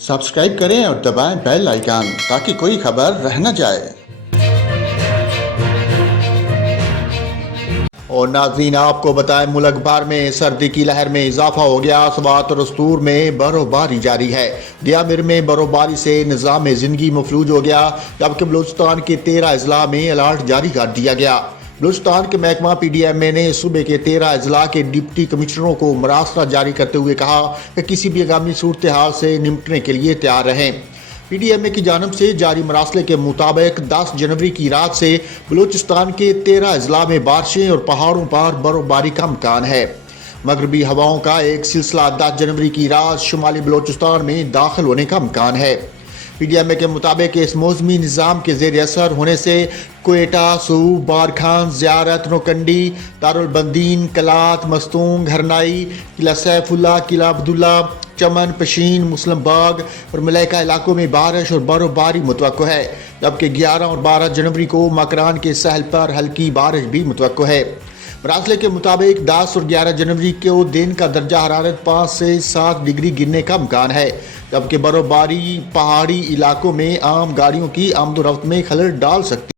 Subscribe करें और दबाएं बेल आइकन ताकि कोई खबर रह न जाए। और नाज़रीन, आपको बताएं, मुल्क भर में सर्दी की लहर में इजाफा हो गया। स्वात और अस्तूर में बर्फबारी जारी है। दियामिर में बर्फबारी से निज़ाम ज़िंदगी मफलूज हो गया, जबकि बलूचिस्तान के 13 अजला में अलर्ट जारी कर दिया गया। बलूचिस्तान के महकमा PDMA ने सूबे के 13 अजला के डिप्टी कमिश्नरों को मरासला जारी करते हुए कहा कि किसी भी आगामी सूरत हाल से निपटने के लिए तैयार रहें। PDMA की जानब से जारी मरासले के मुताबिक 10 जनवरी की रात से बलूचिस्तान के 13 अजला में बारिशें और पहाड़ों पर बर्फबारी का इम्कान है। मगरबी हवाओं का एक सिलसिला 10 जनवरी की रात शुमाली बलूचिस्तान में दाखिल होने का इम्कान है। PDMA के मुताबिक इस मौसमी निज़ाम के ज़ेर असर होने से कोयटा, सूब, बारखान, ज़ियारत, नोकंडी, दारुलबंदीन, कलात, मस्तूंग, हरनाई, किला सैफुल्ला, किला अब्दुल्ला, चमन, पशीन, मुस्लिम बाग और मलैका इलाकों में बारिश और बर्फबारी मुतवक्को है, जबकि 11 और 12 जनवरी को मकरान के सहल पर हल्की बारिश भी मुतवक्को है। मरासले के मुताबिक 10 और 11 जनवरी को दिन का दर्जा हरारत 5 से 7 डिग्री गिरने का इम्कान है, जबकि बर्फबारी पहाड़ी इलाकों में आम गाड़ियों की आमदोरफ्त में खलल डाल सकती है।